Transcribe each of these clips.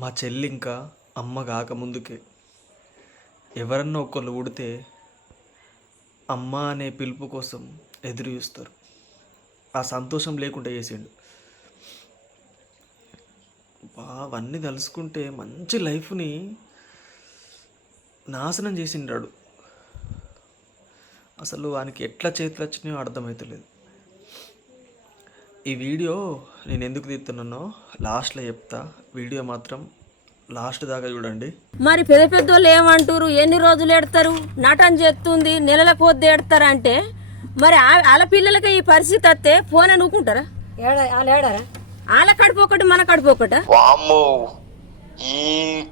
మా చెల్లి ఇంకా అమ్మ కాకముందుకే ఎవరన్నా ఒకళ్ళు పుడితే అమ్మ అనే పిలుపు కోసం ఎదురు చూస్తారు. ఆ సంతోషం లేకుండా చేసిండు. అవన్నీ తలుసుకుంటే మంచి లైఫ్ని నాశనం చేసిండాడు. అసలు వానికి ఎట్లా చేతులు వచ్చినాయో అర్థమవుతలేదు. ఈ వీడియో నేను ఎందుకు తీస్తున్నానో లాస్ట్లో చెప్తా. వీడియో మాత్రం లాస్ట్ దాకా చూడండి. మరి పెద్ద పెద్దోళ్ళు ఏమంటారు, ఎన్ని రోజులు ఎడతారు, నటన చేస్తుంది, నెలల కొద్ది ఎడతారు అంటే మరి వాళ్ళ పిల్లలకి ఈ పరిస్థితి వస్తే ఫోన్ అనుకుంటారా? వాళ్ళ కడుపు ఒకటి మన కడుపు ఒకట. ఈ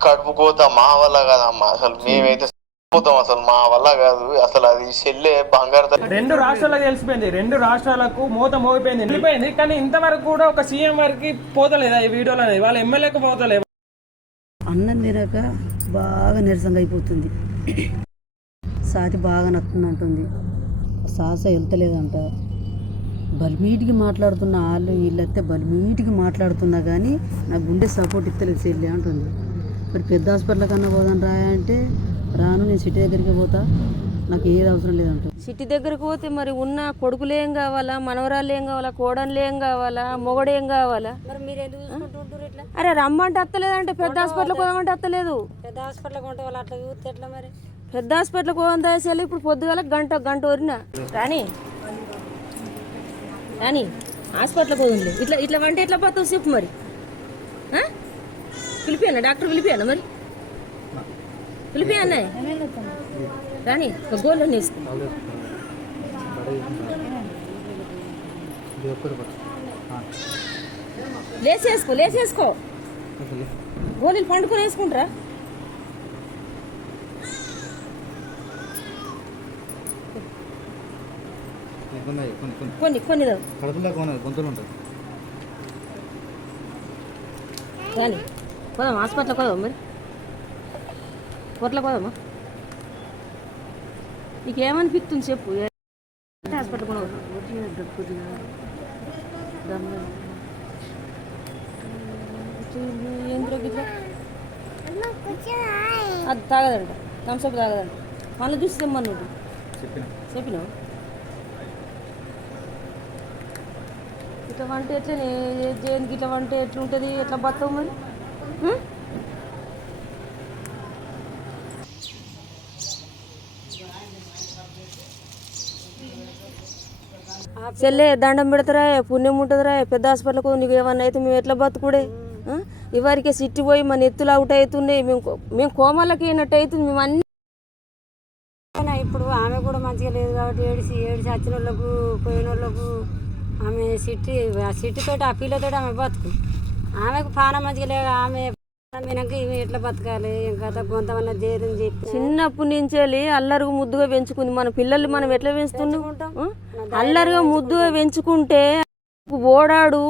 కడుపు కోత మా వల్ల కాదమ్మా. అసలు మేమైతే పోతాం, అసలు మా వల్ల కాదు. అసలు అది చెల్లె బంగారు. 2 రాష్ట్రాలకు తెలిసిపోయింది, 2 రాష్ట్రాలకు మూత మోగిపోయింది, వెళ్ళిపోయింది. కానీ ఇంతవరకు కూడా ఒక సీఎం వరకు పోతలేదా ఈ వీడియోలో? వాళ్ళ ఎమ్మెల్యేకి పోతలేదు. అన్నం తినక బాగా నీరసంగా అయిపోతుంది, సాతి బాగా నత్తుంది అంటుంది, శ్వాస వెళ్తలేదంట. బలిమీటికి మాట్లాడుతున్న వాళ్ళు వీళ్ళైతే బలిమీటికి మాట్లాడుతున్నా కానీ నాకు గుండె సపోర్ట్ ఇస్తలేదు చెల్లి అంటుంది. మరి పెద్ద హాస్పిటల్ కన్నా పోదాం రా అంటే రాను, నేను సిటీ దగ్గరికి పోతా, నాకు ఏది అవసరం లేదంట. సిటీ దగ్గరికి పోతే మరి ఉన్న కొడుకులు ఏం కావాలా, మనవరాళ్ళు ఏం కావాలా, కోడళ్ళు ఏం కావాలా, మొగడు ఏం కావాలా? అరే రమ్మంటే అత్తలేదంటే పెద్ద హాస్పిటల్ పోదామంటే అత్తలేదు. పెద్ద హాస్పిటల్ కొంటే వాళ్ళు అట్లా చూస్తే ఎట్లా మరి? పెద్ద హాస్పిటల్ పోదాం దయచేసి. ఇప్పుడు పొద్దుగాల గంట వరినా రాని హాస్పిటల్ పోదులే. ఇట్లా వంట ఎట్లా పోతావు చెప్పు మరి. పిలిపియానా డాక్టర్? పిలిపియానా మరి? పిలిపియానా రాని ఒక గోళ్ళు వేసుకో. లేసేసుకో గోళీలు పండుకొని వేసుకుంటారా? కొన్ని కానీ పోదాం హాస్పిటల్కి పోదాం మరి. పొట్ల పోదామా? నీకు ఏమనిపిస్తుంది చెప్పు. హాస్పిటల్ కూడా అది తాగదంట, థమ్స్అప్ తాగదంట. మళ్ళీ చూసి తెమ్మని నువ్వు చెప్పినావు. ఇట్లా వంట ఎట్లా జైన్కి ఇట్లా వంట ఎట్లుంటుంది, ఎట్లా బతావు మరి? చెల్లె దండం పెడతారా, పుణ్యం ఉంటుందిరా, పెద్ద హాస్పిటల్కు నీకు ఏమన్నా అయితే మేము ఎట్లా బతుకుడే? ఇవరికే సిట్టి పోయి మన ఎత్తులు అవుట్ అవుతున్నాయి, మేము కోమాలకి అయినట్టు అవుతుంది. మేము అన్ని ఇప్పుడు ఆమె కూడా మంచిగా లేదు కాబట్టి ఏడిసి వచ్చిన వాళ్ళకు పోయిన వాళ్ళకు ఆమె సిట్టితోటి ఆ పిల్లతో ఆమె బతుకు. ఆమెకు పాన మంచిగా లేదు. ఆమె ఈమె ఎట్లా బతకాలి కదా కొంతమంది చేరని చెప్పి చిన్నప్పటి నుంచి అల్లరుగా ముద్దుగా పెంచుకుంది. మన పిల్లల్ని మనం ఎట్లా పెంచుతున్నాం? అల్లరిగా ముద్దుగా పెంచుకుంటే ఓడాడు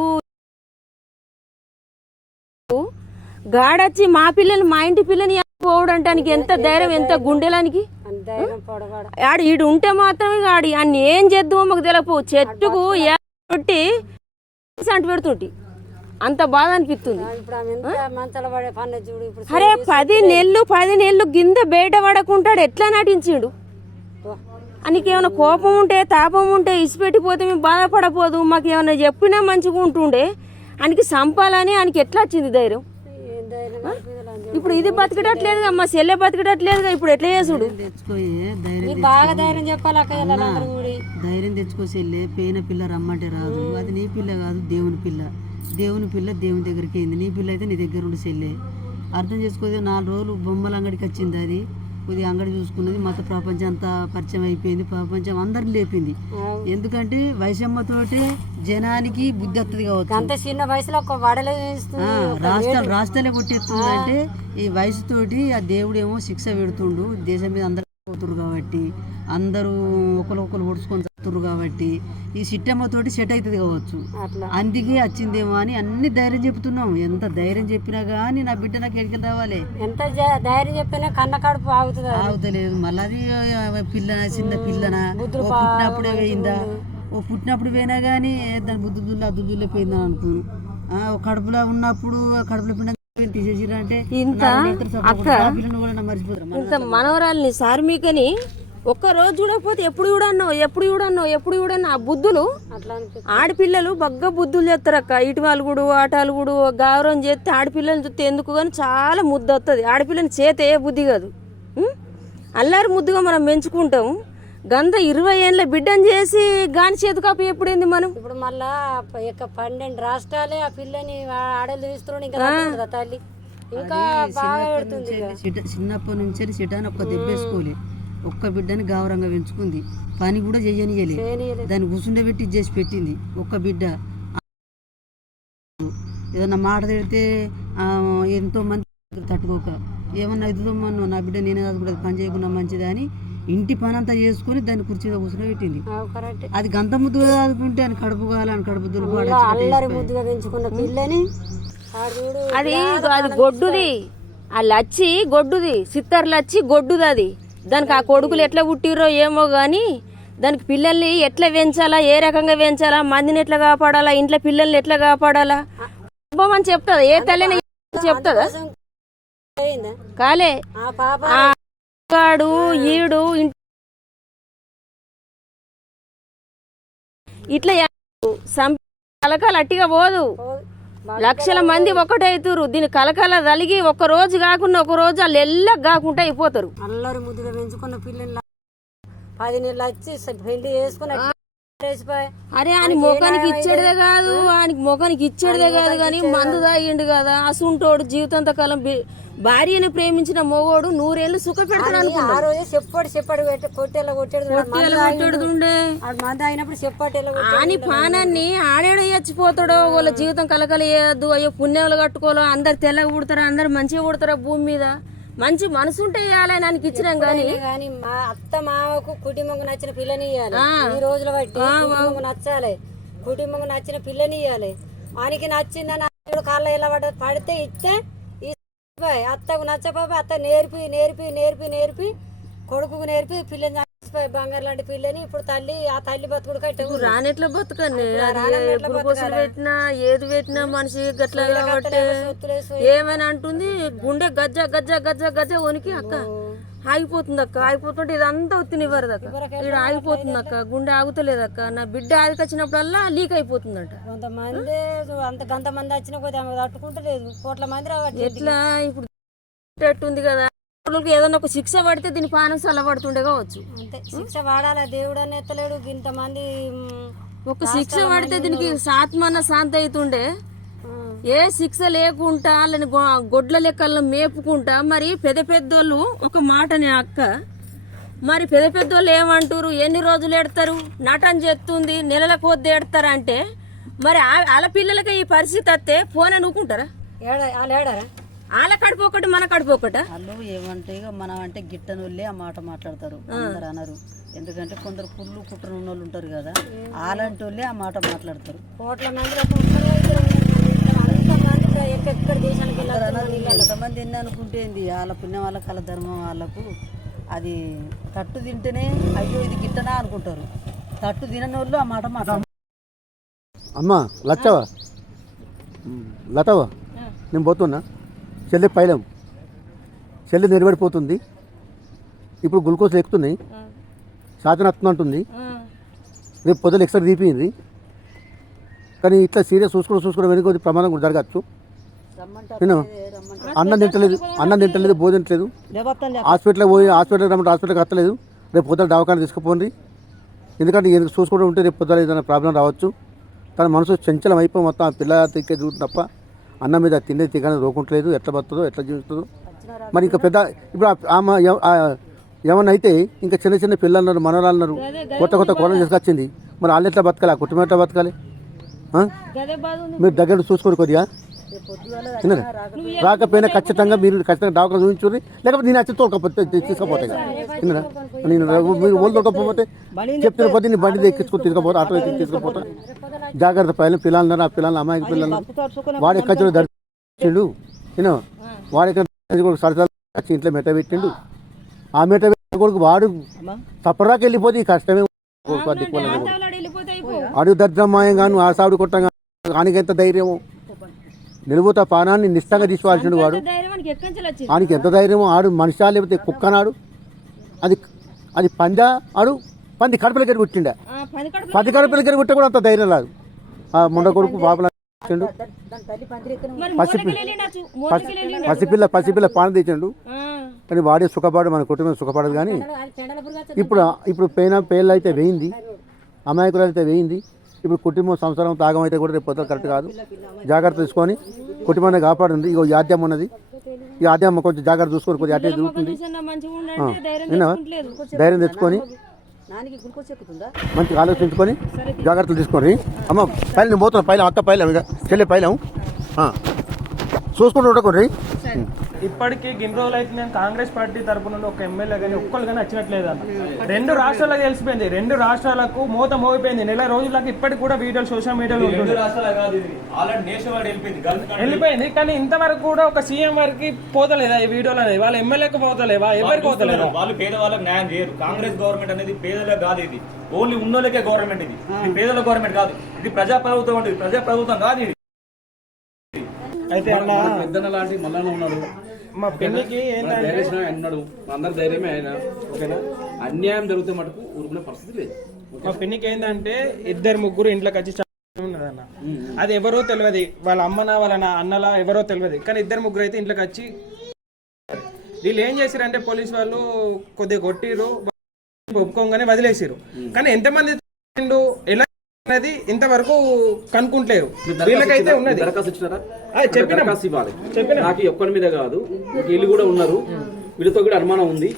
గాడొచ్చి మా పిల్లలు మా ఇంటి పిల్లని పోవడానికి ఎంత ధైర్యం, ఎంత గుండెలానికి. ఆడు ఈడు ఉంటే మాత్రమే ఆడి అన్ని ఏం చేద్దామో మాకు తెలియపో. చెట్టుకు పెట్టి అంటు పెడుతుంటి అంత బాధ అనిపిస్తుంది. అరే 10 నెలలు గింద బయట పడకుంటాడు ఎట్లా నటించిండు? ఆయనకి ఏమైనా కోపం ఉంటే తాపం ఉంటే ఇసిపెట్టిపోతే మేము బాధపడపోదు. మాకు ఏమైనా చెప్పినా మంచిగా ఉంటుండే. ఆయనకి సంపాలని ఆయనకి ఎట్లా వచ్చింది ధైర్యం? ఇప్పుడు ఇది బతికటట్లేదుగా, మా చెల్లె బతికటట్లేదుగా. ఇప్పుడు ఎట్లా చేసుడు? బాగా ధైర్యం చెప్పాలి. ధైర్యం తెచ్చుకో చెల్లె. పేన పిల్ల రమ్మంటే రాదు. అది నీ పిల్ల కాదు, దేవుని పిల్ల. దేవుని పిల్ల దేవుని దగ్గరికి అయింది. నీ పిల్ల అయితే నీ దగ్గర ఉండి చెల్లె. అర్థం చేసుకోదు. 4 రోజులు బొమ్మల అంగడికి వచ్చింది. అది కొద్దిగా అంగడి చూసుకున్నది. మత ప్రపంచం అంతా పరిచయం అయిపోయింది. ప్రపంచం అందరిని లేపింది. ఎందుకంటే వైషమ్మతోటే జనానికి బుద్ధి వస్తుంది కావచ్చు. అంత చిన్న వయసులో ఒక వడలే రాష్ట్రాలే కొట్టేస్తుంది. అంటే ఈ వయసుతోటి ఆ దేవుడేమో శిక్ష పెడుతుండు. దేశం మీద అందరూ పోతురు కాబట్టి, అందరూ ఒకరు పొడుచుకొని చదువుతురు కాబట్టి ఈ సిట్టమ్మతోటి సెట్ అవుతుంది కావచ్చు. అందుకే వచ్చిందేమో అని అన్ని ధైర్యం చెప్తున్నాం. ఎంత ధైర్యం చెప్పినా కానీ నా బిడ్డ నాకు ఎక్కడికి రావాలి. ఎంత ధైర్యం చెప్పినా కన్న కడుపు ఆగుతలేదు. మళ్ళీ అది పిల్లన, చిన్న పిల్లన, పుట్టినప్పుడే పోయిందా? పుట్టినప్పుడు పోయినా కానీ దాని బుద్ధుల్లో అద్దుల్లో పోయిందని అనుకున్నాను. కడుపులో ఉన్నప్పుడు కడుపులో పిండ తీసేసిరా అంటే ఇంత అక్క పిల్లని కూడా మర్చిపోతారు. ఇంత మనవరాల్ని సార్మికని ఒక్క రోజు చూడకపోతే ఎప్పుడు చూడన్నో ఆ బుద్ధులు ఆడపిల్లలు బగ్గ బుద్ధులు చేస్తారు అక్క. ఇటు వాళ్ళుగుడు ఆటలుగుడు గౌరవం చేస్తే ఆడపిల్లని చూస్తే ఎందుకు కానీ చాలా ముద్దు వస్తుంది. ఆడపిల్లని చేత ఏ బుద్ధి కాదు. అల్లారి ముద్దుగా మనం పెంచుకుంటాం. గంత 20 ఏళ్ళ బిడ్డను చేసి గాని చేతి కాపు ఎప్పుడైంది మనం. ఇప్పుడు మళ్ళా 12 రాష్ట్రాలే ఆ పిల్లని ఆడలు తీస్తున్నాడు. ఇంకా తల్లి ఇంకా బాగా పెడుతుంది. చిన్నప్పటి నుంచి సిటాన్ని ఒక్క దెబ్బేసుకోలే, ఒక్క బిడ్డని గౌరవంగా పెంచుకుంది. పని కూడా చేయనియలే, దాన్ని కూర్చుండబెట్టి చేసి పెట్టింది. ఒక్క బిడ్డ ఏదన్నా మాట తిడితే ఎంతో మంది తట్టుకోక ఏమన్నా ఇద్దామన్నా నా బిడ్డ నేనే చదువుకుంటే పని చేయకుండా మంచిది అని ఇంటి పని అంతా చేసుకుని దాన్ని కుర్చీలో కూర్చుండబెట్టింది. అది గంత ముద్దుగా చదువుకుంటే అని కడుపు కావాలని కడుపు అల్లరి ముద్దుగా పెంచుకున్న పిల్లని అది గొడ్డుది, ఆ లచ్చి గొడ్డుది, సిత్తర్ లచ్చి గొడ్డుది. అది దానికి ఆ కొడుకులు ఎట్లా పుట్టిరో ఏమో కానీ దానికి పిల్లల్ని ఎట్లా పెంచాలా, ఏ రకంగా పెంచాలా, మందిని ఎట్లా కాపాడాలా, ఇంట్లో పిల్లల్ని ఎట్లా కాపాడాలా అని చెప్తుందా? ఏ తల్లిని చెప్తుందా? కాలే ఈడు ఇట్లా కలకాల అట్టిగా పోదు. లక్షల మంది ఒకటైతురు. దీని కలకాల తలిగి ఒక రోజు కాకుండా ఒక రోజు వాళ్ళు ఎల్ల కాకుండా అయిపోతారు. అల్లరి ముద్దుగా పెంచుకున్న పిల్లలు 10 నెలలు వచ్చి పెళ్లి చేసుకుని అరే ఆయన ముఖానికి ఇచ్చేదే కాదు కానీ మందు తాగిండు కదా. అసుంటోడు జీవితాంత కాలం భార్యని ప్రేమించిన మొగోడు 100 ఏళ్ళు సుఖ పెడతాడు అనుకున్నాడు. అని పానాన్ని ఆడేడో చచ్చిపోతాడో, వాళ్ళ జీవితం కలకల వేయద్దు. అయ్యో పుణ్యాలు కట్టుకోలో, అందరు తెల్లగా పుడతారా, అందరు మంచిగా పుడతారా, భూమి మీద మంచి మనసు ఉంటే ఇవ్వాలి. నాకు ఇచ్చినాం కానీ మా అత్త మామకు కుటుంబంకు నచ్చిన పిల్లని ఇవ్వాలి. ఈ రోజుల బట్టి నచ్చాలి, కుటుంబంకు నచ్చిన పిల్లని ఇవ్వాలి. వానికి నచ్చిందని కాళ్ళ ఎలా పడితే ఇస్తే అత్తకు నచ్చపోయి అత్త నేర్పి కొడుకుకు నేర్పి పిల్లని బంగారు లాంటి పిల్లని ఇప్పుడు ఆ తల్లి బతుకుడు కట్టు రానెట్లా బతుకండి. పెట్టినా ఏది పెట్టినా మనిషి గట్లా కాబట్టి ఏమైనా అంటుంది. గుండె గజ్జ గజ్జ గజ్జ గజ్జ వణికి అక్క ఆగిపోతుంది అక్క. ఆగిపోతుంటే ఇదంతా ఒత్తినివ్వరు అక్క. ఇక్కడ ఆగిపోతుంది అక్క, గుండె ఆగుతలేదు అక్క. నా బిడ్డ ఆదికొచ్చినప్పుడల్లా లీక్ అయిపోతుందట. కొంతమంది గంతమంది వచ్చిన కొద్ది ఆమె తట్టుకుంటలేదు. కోట్ల మంది రావట్లేదు. ఎట్లా ఇప్పుడు ఉంది కదా, ఏదన్నా ఒక శిక్ష పడితే దీని పానం చల్లబడుతుండే కావచ్చు. అంతే శిక్ష వాడాలా, దేవుడు అని ఎత్తలేడు. ఇంతమంది ఒక శిక్ష పడితే దీనికి సాత్మన్న శాంతి అవుతుండే. ఏ శిక్ష లేకుండా వాళ్ళని గొడ్ల లెక్కలను మేపుకుంటా. మరి పెద్దోళ్ళు ఒక మాటని అక్క, మరి పెద్దోళ్ళు ఏమంటారు, ఎన్ని రోజులు ఎడతారు, నటన చేస్తుంది, నెలల కొద్ది ఎడతారంటే మరి వాళ్ళ పిల్లలకి ఈ పరిస్థితి వస్తే ఫోన్ అనుకుంటారా? వాళ్ళ కడుపోకటి మన కడుపోకట. వాళ్ళు ఏమంటే మనం అంటే గిట్టని వాళ్ళే ఆ మాట మాట్లాడతారు, అందరు అనరు. ఎందుకంటే కొందరు కుళ్ళు కుట్రను ఉన్న వాళ్ళు ఉంటారు కదా, అలాంటి వాళ్ళే ఆ మాట మాట్లాడతారు. కోట్ల మంది ఎంతమంది ఎన్ని అనుకుంటే వాళ్ళ పుణ్యం వాళ్ళకి, వాళ్ళ ధర్మం వాళ్ళకు అది తట్టు తింటేనే అయ్యో ఇది గిట్టనా అనుకుంటారు. తట్టు తినని వాళ్ళు ఆ మాట మాట్లాడతారు. అమ్మా లతవా నేను పోతున్నా, చెల్లి పైలం చెల్లి నిలబడిపోతుంది. ఇప్పుడు గ్లూకోజ్ ఎక్కుతున్నాయి, శాతం వస్తుందంటుంది. రేపు పొద్దున ఎక్స్ట్రా తీపింది. కానీ ఇట్లా సీరియస్ చూసుకుని వెనుక ప్రమాదం కూడా జరగచ్చు. నేను అన్నం తింటలేదు, భోజనం తింటలేదు. హాస్పిటల్కి రమ్మంటే హాస్పిటల్కి వస్తలేదు. రేపు పొద్దున దవాఖాన తీసుకుపోండి. ఎందుకంటే చూసుకుంటూ ఉంటే రేపు పొద్దున ఏదైనా ప్రాబ్లం రావచ్చు. తన మనసు చంచలం అయిపోయి మొత్తం ఆ పిల్ల తిక్కే చూడు తప్ప అన్నం మీద తిండే తిగానే రోకుంటలేదు. ఎట్లా బతుందో ఎట్లా జీవిస్తుందో మరి. ఇంకా పెద్ద ఇప్పుడు ఆమె ఏమన్నా అయితే ఇంకా చిన్న పిల్లలు అన్నారు, మనవాళ్ళు అన్నారు, కొత్త కోడలు తీసుకొచ్చింది. మరి వాళ్ళు ఎట్లా బతకాలి, ఆ కుటుంబం ఎట్లా బతకాలి? మీరు దగ్గర చూసుకోండి కొద్దిగా. రాకపోయినా ఖచ్చితంగా డాక్టర్ చూపించుకోండి. లేకపోతే నేను వచ్చి తోలుకపోతే తీసుకుపోతాయి. నేను మీరు ఓళ్ళు తోలుకపోతే చెప్తున్న కొద్ది నేను బండి ఎక్కించుకొని తీసుకుపోతా, ఆటో ఎక్కి తీసుకుపోతా. జాగ్రత్త పైన పిల్లలు అన్నారు, ఆ పిల్లలు అమ్మాయికి పిల్లలు వాడు ఎక్కడ ధరించిండు. నేను వాడు ఎక్కడ సరసాలు వచ్చి ఇంట్లో మెట్ట పెట్టిండు. ఆ మెట్ట పెట్టిన కొడుకు వాడు తప్పరాకి వెళ్ళిపోతే కష్టమే. అడుగు దర్జమాయం గాను ఆ సావుడు కొట్టంగా ఆయనకి ఎంత ధైర్యము. నిలువుత పానాన్ని నిష్టంగా తీసుకోవాల్సిన వాడు. ధైర్యం మనకి ఎక్కడి నుంచి వచ్చింది? ఆయనకి ఎంత ధైర్యమో ఆడు మనిషా లేకపోతే కుక్కనాడు. అది అది పంజా ఆడు పంది కడుపులకి కుట్టిండే. 10 కడుపులకి కుట్ట కూడా అంత ధైర్యం రాదు. ఆ ముండ కొడుకు పాపల పసిపిల్ల పాన తెచ్చిండు. కానీ వాడే సుఖపడు, మన కుటుంబం సుఖపడదు. కానీ ఇప్పుడు పేర్లు అయితే వేయింది, అమాయకులు అయితే వేయింది. ఇప్పుడు కుటుంబం సంసారం తాగం అయితే కూడా రేపు పొద్దున కరెక్ట్ కాదు. జాగ్రత్త తీసుకొని కుటుంబాన్ని కాపాడుంది. ఇగో ఈ ఆద్యం ఉన్నది, ఈ ఆద్యం కొంచెం జాగ్రత్త చూసుకొని కొద్దిగా అటే తిరుగుతుంది. ధైర్యం తెచ్చుకొని మంచిగా ఆలోచించుకొని జాగ్రత్తలు తీసుకొని అమ్మ పైన నేను పోతున్నా. పైన అక్క పైలం ఇక చెల్లె పైలం చూసుకుంటూ ఉండకండి. ఇప్పటికీ గిన్ని రోజులు అయితే నేను కాంగ్రెస్ పార్టీ తరపున ఒక ఎమ్మెల్యే కానీ ఒక్కళ్ళు కానీ వచ్చినట్లేదు అన్న. 2 రాష్ట్రాలకు తెలిసిపోయింది, 2 రాష్ట్రాలకు మూత మోగిపోయింది. నెల రోజులకు ఇప్పటికి కూడా వీడియోలు సోషల్ మీడియాలో వెళ్ళిపోయింది. కానీ ఇంతవరకు కూడా ఒక సీఎం వారికి పోతలేదా ఈ వీడియోలు అనేది? వాళ్ళ ఎమ్మెల్యేకి పోతలేవా? ఎవరికి పోతలేదు? వాళ్ళు పేదవాళ్ళకి న్యాయం చేయరు. కాంగ్రెస్ గవర్నమెంట్ అనేది పేదలకు కాదు, ఇది ఓన్లీ ఉన్నోళ్ళకే గవర్నమెంట్. ఇది పేదల గవర్నమెంట్ కాదు, ఇది ప్రజా ప్రభుత్వం అంటే ప్రజా ప్రభుత్వం కాదు ఇది. అయితే అన్న పెద్దన్న లాంటి మళ్ళా ఉన్నాడు, మా పెళ్లికి ధైర్యం అన్నాడు, అందరు ధైర్యమే ఆయన. ఓకేనా, అన్యాయం జరిగితే మటుకు ఊరుకునే పరిస్థితి లేదు. మా పెళ్లికి ఏంటంటే 2-3 ఇంట్లోకి వచ్చి ఉన్నదన్న. అది ఎవరో తెలియదు, వాళ్ళ అమ్మనా వాళ్ళ అన్నలా ఎవరో తెలియదు. కానీ 2-3 అయితే ఇంట్లోకి వచ్చి వీళ్ళు ఏం చేశారంటే పోలీసు వాళ్ళు కొద్దిగా కొట్టిరు, ఒప్పుకోగానే వదిలేసారు. కానీ ఎంతమంది ఎలా అనేది ఇంతవరకు కనుక్కుంటలేరు. వీళ్ళకైతే ఉన్నది. దరఖాస్తు ఇచ్చినారా? చెప్పిన నాకు ఒక్కరి మీద కాదు, వీళ్ళు కూడా ఉన్నారు, వీళ్ళతో కూడా అనుమానం ఉంది.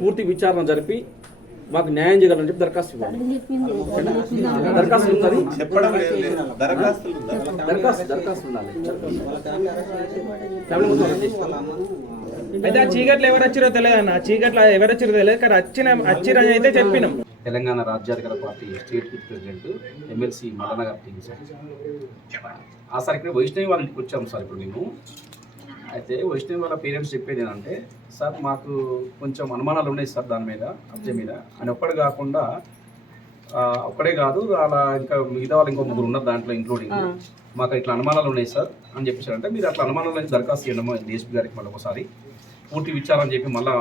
పూర్తి విచారణ జరిపి మాకు న్యాయం చేయగలని చెప్పి దరఖాస్తు ఇవ్వాలి. దరఖాస్తు ఉంటుంది, దరఖాస్తు ఉండాలి. అయితే ఆ చీకట్లు ఎవరు వచ్చారో తెలియదు అన్న. ఆ చీకట్లు ఎవరు వచ్చారో తెలియదు, కానీ వచ్చిరని అయితే చెప్పినాం. తెలంగాణ రాజ్యాధికార party state president MLC Mallanagar team sir. Sir ఇక్కడ వైష్ణవి వాళ్ళ ఇంటికి వచ్చాము సార్ ఇప్పుడు మేము. అయితే వైష్ణవి వాళ్ళ పేరెంట్స్ చెప్పేది ఏంటంటే, సార్ మాకు కొంచెం అనుమానాలు ఉన్నాయి సార్ దాని మీద, అబ్జె మీద అని. ఒక్కడే కాదు, అలా ఇంకా మిగతా వాళ్ళు ఇంకో 3 ఉన్నారు దాంట్లో ఇంక్లూడింగ్. మాకు ఇట్లా అనుమానాలు ఉన్నాయి సార్ అని చెప్పేసారంటే, మీరు అట్లా అనుమానాలు దరఖాస్తు చేయడమో డిఎస్పీ గారికి మళ్ళీ ఒకసారి పూర్తి విచారణ చెప్పి మళ్ళీ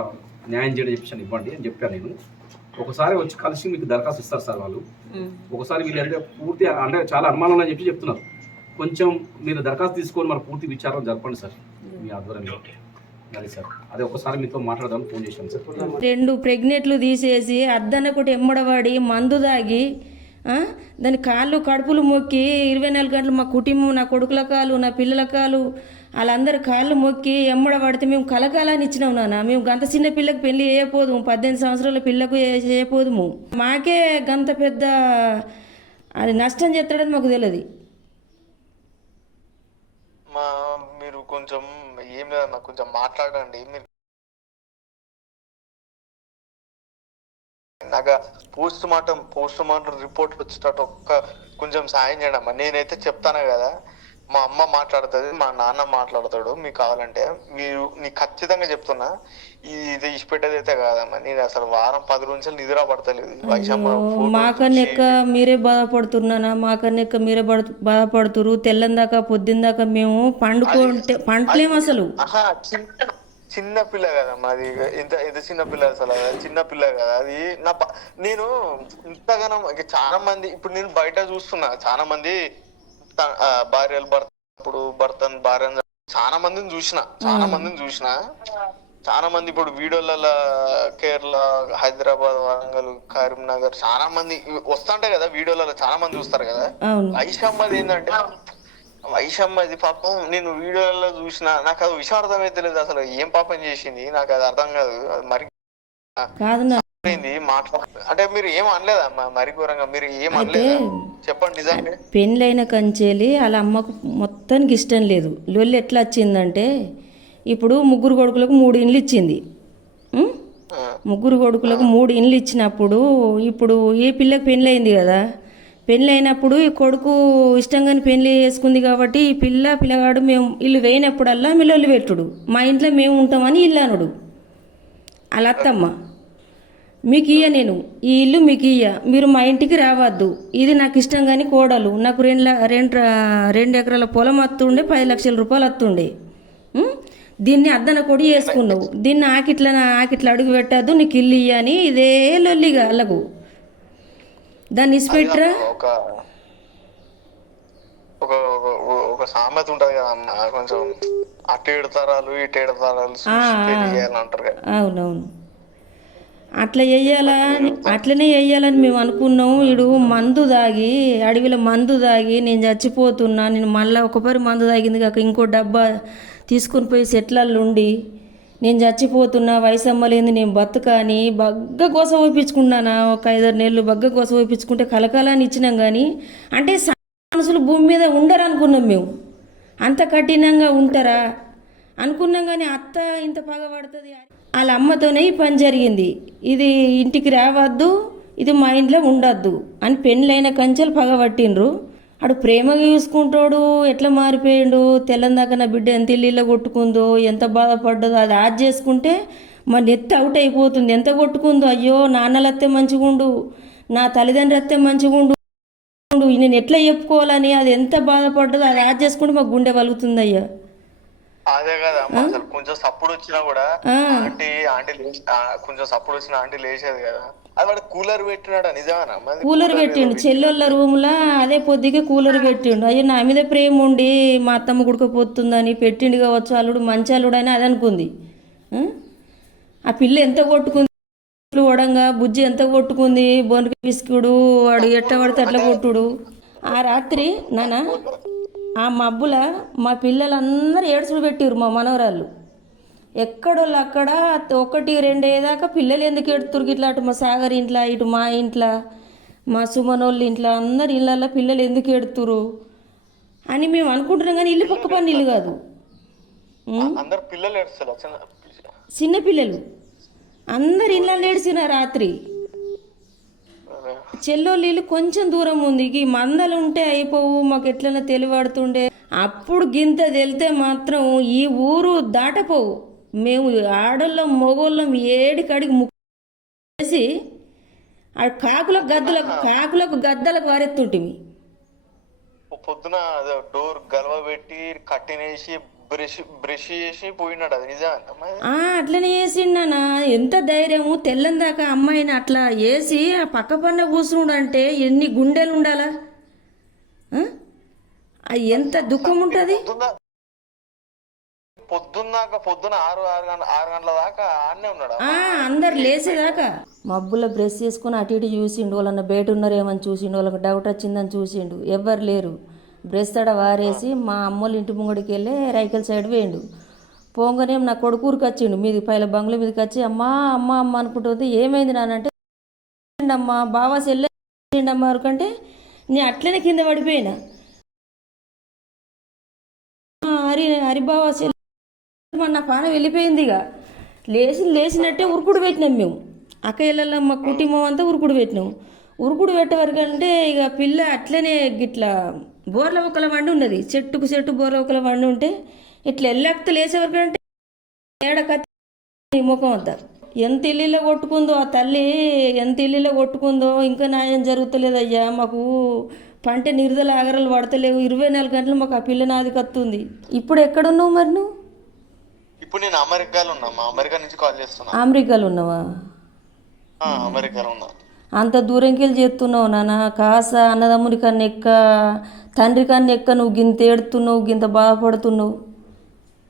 న్యాయం చేయడం చెప్పేసి ఇవ్వండి అని చెప్పాను నేను. ఒకసారి వచ్చి కలిసి మీకు దరఖాస్తు ఇస్తారు సార్ వాళ్ళు. ఒకసారి వీళ్ళంటే పూర్తి అంటే చాలా అనుమానాలు అని చెప్పి చెప్తున్నారు. కొంచెం మీరు దరఖాస్తు తీసుకొని మన పూర్తి విచారణ జరపండి సార్ మీ ఆధ్వర్యంలో. అది సార్, అదే ఒకసారి మీతో మాట్లాడదాం ఫోన్ చేశాను సార్. 2 ప్రెగ్నెంట్లు తీసేసి అద్దనొకటి ఎమ్మడవాడి మందు దాగి దాని కాళ్ళు కడుపులు మొక్కి 24 గంటలు మా కుటుంబం, నా కొడుకుల కాలు, నా పిల్లల కాలు, వాళ్ళందరి కాళ్ళు మొక్కి ఎమ్మడబడితే మేము కలకాలాన్ని ఇచ్చినాం నాన్న. మేము గంత చిన్న పిల్లకి పెళ్లి చేయపోదుము, 18 సంవత్సరాల పిల్లకు చేయపోదుము. మాకే గంత పెద్ద అది నష్టం చేస్తాడని మాకు తెలియదు. మీరు కొంచెం ఏం లేదన్నా, కొంచెం మాట్లాడండి. మీరు నాకు పోస్ట్ మార్టం రిపోర్ట్ వచ్చేటట్టు కొంచెం సాయం చేయడం. నేనైతే చెప్తాను కదా, మా అమ్మ మాట్లాడుతుంది, మా నాన్న మాట్లాడతాడు. మీకు కావాలంటే నీకు ఖచ్చితంగా చెప్తున్నా, ఇది ఇచ్చిపెట్టేది అయితే కాదమ్మా. నేను అసలు వారం 10 రోజులు నిద్ర పడతలేదు. మాకన్నెక్క మీరే బాధపడుతున్నానా? మాకన్నెక్క మీరే బాధపడుతురు. తెల్లందాకా పొద్దుందాకా మేము పంటలేము అసలు. చిన్న పిల్ల కదమ్మా అది. ఎంత చిన్న పిల్ల అసలు, చిన్న పిల్ల కదా అది. నేను ఇంతగానో చాలా మంది ఇప్పుడు నేను బయట చూస్తున్నా, చాలా మంది భార్యలు భర్తను భార్యను చాలా మందిని చూసిన, చాలా మంది ఇప్పుడు వీడియోలలో కేరళ, హైదరాబాద్, వరంగల్, కరీంనగర్ చాలా మంది వస్తుంటాయి కదా వీడియోలలో, చాలా మంది చూస్తారు కదా. వైషమ్మది ఏంటంటే, వైషమ్మది పాపం నేను వీడియోలలో చూసిన, నాకు అది విషార్థం అయితే లేదు అసలు. ఏం పాపం చేసింది నాకు అది అర్థం కాదు. మరి అంటే మీరు ఏం అనలేదమ్మా? మరి ఘోరంగా మీరు ఏం అనలేదా? చెప్పండి నిజంగా. పెళ్ళైన కంచేలి వాళ్ళ అమ్మకు మొత్తానికి ఇష్టం లేదు. లొల్లి ఎట్లా వచ్చిందంటే, ఇప్పుడు 3 కొడుకులకు 3 ఇండ్లు ఇచ్చింది. 3 కొడుకులకు 3 ఇండ్లు ఇచ్చినప్పుడు, ఇప్పుడు ఏ పిల్లకి పెళ్ళి అయింది కదా, పెళ్ళి అయినప్పుడు ఈ కొడుకు ఇష్టంగానే పెళ్ళి చేసుకుంది కాబట్టి ఈ పిల్లగాడు మేము ఇల్లు వేయినప్పుడల్లా మీ లొల్లి పెట్టుడు, మా ఇంట్లో మేము ఉంటామని ఇల్లు అనుడు. అలా అత్తమ్మ మీకు ఇయ్య నేను ఈ ఇల్లు మీకు ఇయ్య, మీరు మా ఇంటికి రావద్దు, ఇది నాకు ఇష్టం కానీ కోడలు నాకు 2 ఎకరాల పొలం వస్తుండే 10 లక్షల రూపాయలు వస్తుండే. దీన్ని అద్దన కొడి వేసుకున్నావు, దీన్ని ఆకిట్ల అడుగు పెట్టద్దు, నీకు ఇల్లు ఇయ్య అని ఇదే లొల్లిగా అల్లగు. దాన్ని ఇసిపెట్టరా. ఒక సామెత ఉంటది కదా అన్న, కొంచెం అటు ఏడుతారాలు ఇటు ఏడుతారాలు అంటారు కదా. అవునవును, అట్లనే వేయాలని మేము అనుకున్నాము. వీడు మందు తాగి అడవిలో మందు తాగి నేను చచ్చిపోతున్నా, నేను మళ్ళీ ఒకపరి మందు తాగింది కాక ఇంకో డబ్బా తీసుకుని పోయి సెట్లల్లో ఉండి నేను చచ్చిపోతున్నా, వయసమ్మ లేని నేను బతుకాని బగ్గ కోస ఊపించుకున్నానా. ఒక 5-6 నెలలు బగ్గ కోస ఊపించుకుంటే కలకాలని ఇచ్చినాం. కానీ అంటే మనుషులు భూమి మీద ఉండరు అనుకున్నాం మేము, అంత కఠినంగా ఉంటారా అనుకున్నాం. కానీ అత్త ఇంత పగబడుతుంది, వాళ్ళ అమ్మతోనే ఈ పని జరిగింది. ఇది ఇంటికి రావద్దు, ఇది మా ఇంట్లో ఉండద్దు అని పెళ్ళైన కంచెలు పగబట్టిండ్రు. ఆడు ప్రేమగా చూసుకుంటాడు, ఎట్లా మారిపోయిండు. తెల్లందాక నా బిడ్డ ఎంత ఇల్లు కొట్టుకుందో, ఎంత బాధపడ్డదో అది ఆజ్ చేసుకుంటే మా నెత్తి అవుట్ అయిపోతుంది. ఎంత కొట్టుకుందో, అయ్యో నాన్నలత్తే మంచిగుండు, నా తల్లిదండ్రులు అత్తే మంచిగుండు, నేను ఎట్లా చెప్పుకోవాలని అది ఎంత బాధపడ్డదో అది ఆజ్ చేసుకుంటే మాకు గుండె వలుగుతుంది అయ్యా. అదే కదా అసలు కొంచెం సప్పుడు వచ్చినా కూడా ఆంటీ కొంచెం సప్పుడు వచ్చిన ఆంటీ లేచేది కదా. అది వాడు కూలర్ పెట్టినాడు, నిజమేనా? కూలర్ పెట్టిండు చెల్లెళ్ళ రూమ్లో, అదే పొద్దుగా కూలర్ పెట్టిండు. అయ్యో నా మీద ప్రేమ ఉండి మా అత్తమ్మ గుడకపోతుందని పెట్టిండు కావచ్చు, అల్లుడు మంచి అల్లుడు అని అది అనుకుంది. ఆ పిల్ల ఎంత కొట్టుకుంది, ఓడంగా బుజ్జి ఎంత కొట్టుకుంది, బొనక పిసుకుడు వాడు ఎట్ట పడితే అట్లా కొట్టుడు. ఆ రాత్రి నాన్న ఆ మబ్బుల మా పిల్లలందరూ ఏడుచుడు పెట్టిరు, మా మనవరాళ్ళు ఎక్కడోళ్ళు అక్కడ 1-2 అయ్యేదాకా పిల్లలు ఎందుకు ఎడుతురు ఇట్లా, అటు మా సాగర్ ఇంట్లో, ఇటు మా ఇంట్లో, మా సుమనోళ్ళ ఇంట్లో, అందరి ఇళ్ళల్లో పిల్లలు ఎందుకు ఎడుతురు అని మేము అనుకుంటున్నాం. కానీ ఇల్లు పక్క పని ఇల్లు కాదు, చిన్న పిల్లలు అందరు ఇళ్ళల్లో ఏడిసిన రాత్రి. చెల్లోళ్ళు కొంచెం దూరం ఉంది, ఈ మందలు ఉంటే అయిపోవు, మాకు ఎట్లన్నా తెలివాడుతుండే. అప్పుడు గింత తెలితే మాత్రం ఈ ఊరు దాటపోవు. మేము ఆడోళ్ళం మొగోళ్ళం ఏడికడికి ముక్కేసి ఆ కాకులకు గద్దలకు వారెత్తుంటిమి. పొద్దున డోర్ గలవ పెట్టి కట్టినేసి బ్రష్ చేసి పోయినాడు, అది నిజమే? అట్లనే వేసిండనా. ఎంత ధైర్యము, తెల్లందాకా అమ్మాయిని అట్లా వేసి ఆ పక్క పన్న కూర్చుండు అంటే ఎన్ని గుండెలు ఉండాలా, ఎంత దుఃఖం ఉంటుంది. పొద్దున్న 6 గంటల దాకా ఆడనే ఉన్నాడు, అందరు లేచేదాకా. మబ్బులో బ్రష్ చేసుకుని అటు ఇటు చూసిండు, వాళ్ళన్న బయట ఉన్నారేమని చూసిండు, వాళ్ళకి డౌట్ వచ్చిందని చూసిండు, ఎవ్వరు లేరు. బ్రష్ తడ వారేసి మా అమ్మోళ్ళ ఇంటి ముంగడికి వెళ్ళి రైకల్ సైడ్ వేయండు. పోగానే నా కొడుకూరికి వచ్చిండు, మీది పైల బంగ్లా మీదకి వచ్చి అమ్మా అమ్మ అమ్మ అనుకుంటుంది. ఏమైంది నానంటే అమ్మా బావా సెల్లమ్మ వరకంటే నేను అట్లనే కింద పడిపోయినా. హరిబావా సెల్ నా పానం వెళ్ళిపోయింది. ఇక లేచినట్టే ఉరుకుడు పెట్టినాం మేము, అక్క ఇళ్ళల్లో మా కుటుంబం అంతా ఉరుకుడు పెట్టినాం. ఉరుకుడు పెట్టే వరకు అంటే ఇక పిల్ల అట్లనే ఇట్లా బోర్ల ఒకల వండి ఉన్నది, చెట్టుకు చెట్టు బోర్ల ఒకల వండి ఉంటే ఇట్లా ఎల్లెక్త లేచేవరకు అంటే ఏడకత్తి ముఖం అంతా ఎంత ఇల్లులో కొట్టుకుందో ఆ తల్లి, ఎంత ఇల్లులో కొట్టుకుందో. ఇంకా న్యాయం జరుగుతలేదయ్యా, మాకు పంట నిర్దల ఆగరాలు పడతలేవు, 24 గంటలు మాకు ఆ పిల్ల నాది కత్తుంది. ఇప్పుడు ఎక్కడున్నావు మరి నువ్వు? ఇప్పుడు నేను అమెరికాలో ఉన్నా, అమెరికా నుంచి కాల్ చేస్తున్నా. అమెరికాలో ఉన్నావా? అమెరికాలో ఉన్నా. అంత దూరంకి వెళ్ళి చేస్తున్నావు నాన్న. కాస అన్నదమ్ముని కన్నా ఎక్క, తండ్రి కన్నా ఎక్క నువ్వు గింత ఏడుతున్నావు, గింత బాధపడుతున్నావు.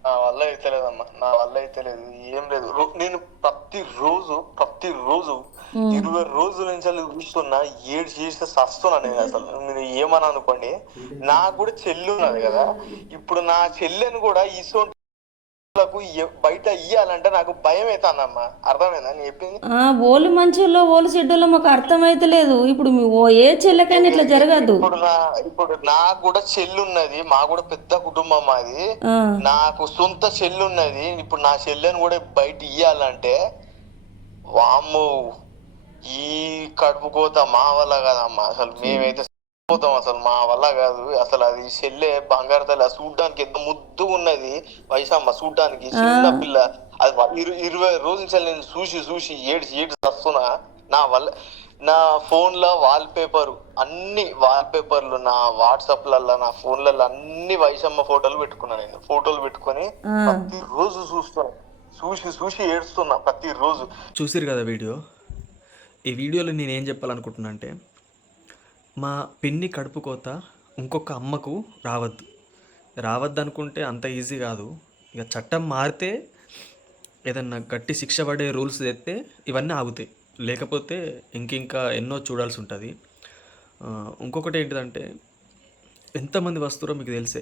నా వల్ల అయితే లేదమ్మా, నా వల్ల అయితే లేదు, ఏం లేదు. నేను ప్రతిరోజు 20 రోజుల నుంచి చూస్తున్నా, ఏడు చేస్తే సస్తున్నా నేను. అసలు మీరు ఏమని అనుకోండి, నాకు కూడా చెల్లి ఉన్నది కదా. ఇప్పుడు నా చెల్లెని కూడా ఇసోంటి బయట ఇయ్యాలంటే నాకు భయం అవుతుందమ్మా, అర్థమైందా నేను చెప్పింది? ఓళ్ళు మంచోళ్ళో ఓళ్ళు చెడ్డోళ్ళో మాకు అర్థమైతలేదు. ఇప్పుడు ఏ చెల్లెకైనా ఇట్లా జరగదు. ఇప్పుడు నాకు కూడా చెల్లి ఉన్నది, మా కూడా పెద్ద కుటుంబం మాది, నాకు సొంత చెల్లి ఉన్నది. ఇప్పుడు నా చెల్లెని కూడా బయట ఇయ్యాలంటే వామ్మో, ఈ కడుపు కోత మా వల్ల కాదమ్మా. అసలు మేమైతే పోతాం, అసలు మా వల్ల కాదు. అసలు అది చెల్లె బంగారు తల్లి, చూడ్డానికి ఎంత ముద్దుగా ఉన్నది వయసమ్మ, చూడ్డానికి చిన్న పిల్ల. అది 20 రోజుల నుంచి నేను చూసి ఏడ్చి వస్తున్నా. నా వల్ల నా ఫోన్లో అన్ని వాల్పేపర్లు నా వాట్సాప్లలో నా ఫోన్లలో అన్ని వైశమ్మ ఫోటోలు పెట్టుకున్నా. నేను ఫోటోలు పెట్టుకొని ప్రతిరోజు చూసి ఏడుస్తున్నా ప్రతిరోజు. చూసిరు కదా వీడియో. ఈ వీడియోలో నేనేం చెప్పాలనుకుంటున్నా అంటే, మా పిన్ని కడుపు కోత ఇంకొక అమ్మకు రావద్దు అనుకుంటే అంత ఈజీ కాదు. ఇక చట్టం మారితే ఏదన్నా గట్టి శిక్ష పడే రూల్స్ తెస్తే ఇవన్నీ ఆగుతాయి, లేకపోతే ఇంకా ఎన్నో చూడాల్సి ఉంటుంది. ఇంకొకటి ఏంటిదంటే, ఎంతమంది వస్తారో మీకు తెలిసే.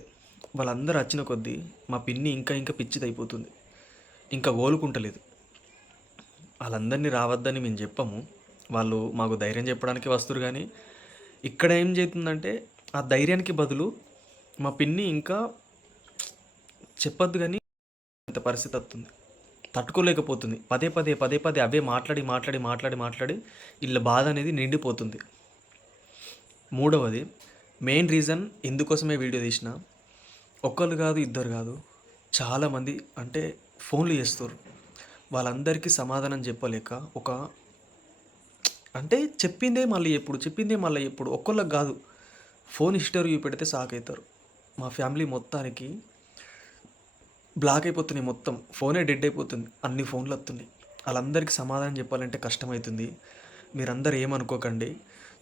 వాళ్ళందరూ వచ్చిన కొద్దీ మా పిన్ని ఇంకా పిచ్చిది అయిపోతుంది, ఇంకా కోలుకుంటలేదు. వాళ్ళందరినీ రావద్దని మేము చెప్పాము, వాళ్ళు మాకు ధైర్యం చెప్పడానికి వస్తారు. కానీ ఇక్కడ ఏం చేస్తుందంటే, ఆ ధైర్యానికి బదులు మా పిన్ని ఇంకా చెప్పొద్దు కానీ అంత పరిస్థితి వస్తుంది, తట్టుకోలేకపోతుంది. పదే పదే అవే మాట్లాడి వీళ్ళ బాధ అనేది నిండిపోతుంది. మూడవది మెయిన్ రీజన్ ఇందుకోసమే వీడియో తీసిన, ఒక్కరు కాదు ఇద్దరు కాదు చాలామంది అంటే ఫోన్లు చేస్తారు. వాళ్ళందరికీ సమాధానం చెప్పలేక అంటే చెప్పిందే మళ్ళీ ఎప్పుడు ఒక్కళ్ళకి కాదు, ఫోన్ హిస్టరీ పెడితే షాక్ అవుతారు. మా ఫ్యామిలీ మొత్తానికి బ్లాక్ అయిపోతున్నాయి, మొత్తం ఫోనే డెడ్ అయిపోతుంది, అన్ని ఫోన్లు వస్తున్నాయి. వాళ్ళందరికీ సమాధానం చెప్పాలంటే కష్టమవుతుంది. మీరందరూ ఏమనుకోకండి.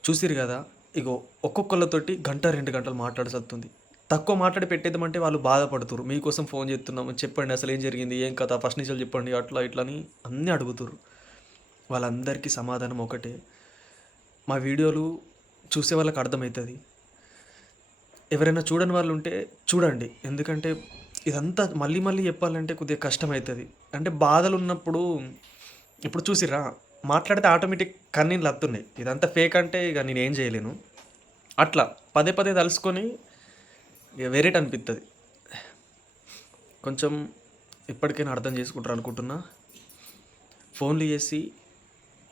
చూసిరు కదా, ఇగో ఒక్కొక్కళ్ళతోటి 1-2 గంటలు మాట్లాడాల్సి వస్తుంది. తక్కువ మాట్లాడి పెట్టేద్దామంటే వాళ్ళు బాధపడుతున్నారు. మీకోసం ఫోన్ చేస్తున్నాము, చెప్పండి అసలు ఏం జరిగింది, ఏం కథ, ఫస్ట్ నుంచి చెప్పండి, అట్లా అని అన్నీ అడుగుతారు. వాళ్ళందరికీ సమాధానం ఒకటే, మా వీడియోలు చూసే వాళ్ళకి అర్థమవుతుంది. ఎవరైనా చూడని వాళ్ళు ఉంటే చూడండి, ఎందుకంటే ఇదంతా మళ్ళీ చెప్పాలంటే కొద్దిగా కష్టమవుతుంది. అంటే బాధలు ఉన్నప్పుడు ఇప్పుడు చూసిరా మాట్లాడితే ఆటోమేటిక్ కన్నీళ్ళు వస్తున్నాయి. ఇదంతా ఫేక్ అంటే ఇక నేనేం చేయలేను. అట్లా పదే తలుసుకొని ఇక వేరేట్ అనిపిస్తుంది. కొంచెం ఇప్పటికైనా అర్థం చేసుకుంటారు అనుకుంటున్నా. ఫోన్లు చేసి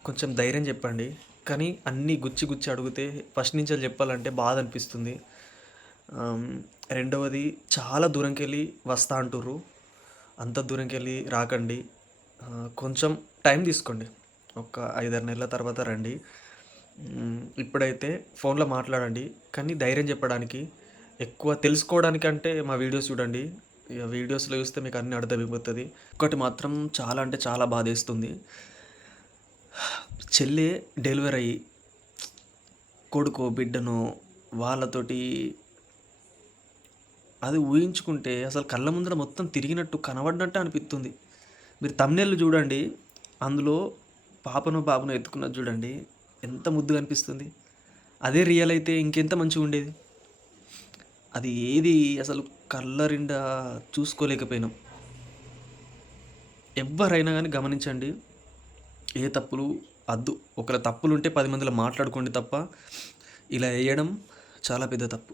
కొంచెం ధైర్యం చెప్పండి, కానీ అన్నీ గుచ్చి అడిగితే ఫస్ట్ నుంచి చెప్పాలంటే బాధ అనిపిస్తుంది. రెండవది, చాలా దూరంకి వెళ్ళి వస్తా అంటుర్రు, అంత దూరంకి వెళ్ళి రాకండి. కొంచెం టైం తీసుకోండి, ఒక 5-6 నెలల తర్వాత రండి. ఇప్పుడైతే ఫోన్లో మాట్లాడండి, కానీ ధైర్యం చెప్పడానికి, ఎక్కువ తెలుసుకోవడానికి అంటే మా వీడియోస్ చూడండి. ఇక వీడియోస్లో చూస్తే మీకు అన్నీ అర్థమైపోతుంది. ఒకటి మాత్రం చాలా అంటే చాలా బాధేస్తుంది. చెల్లి డెలివరీ అయ్యి కొడుకో బిడ్డనో వాళ్ళతోటి అది ఊహించుకుంటే అసలు కళ్ళ ముందర మొత్తం తిరిగినట్టు కనబడినట్టు అనిపిస్తుంది. మీరు తమ్నెల్ చూడండి, అందులో బాబును ఎత్తుకున్నది చూడండి, ఎంత ముద్దుగా అనిపిస్తుంది. అదే రియల్ అయితే ఇంకెంత మంచిగా ఉండేది. అది ఏది అసలు కళ్ళ చూసుకోలేకపోయినాం. ఎవరైనా కానీ గమనించండి, ఏ తప్పులు వద్దు. ఒకవేళ తప్పులు ఉంటే 10 మందిలో మాట్లాడుకోండి తప్ప ఇలా వేయడం చాలా పెద్ద తప్పు.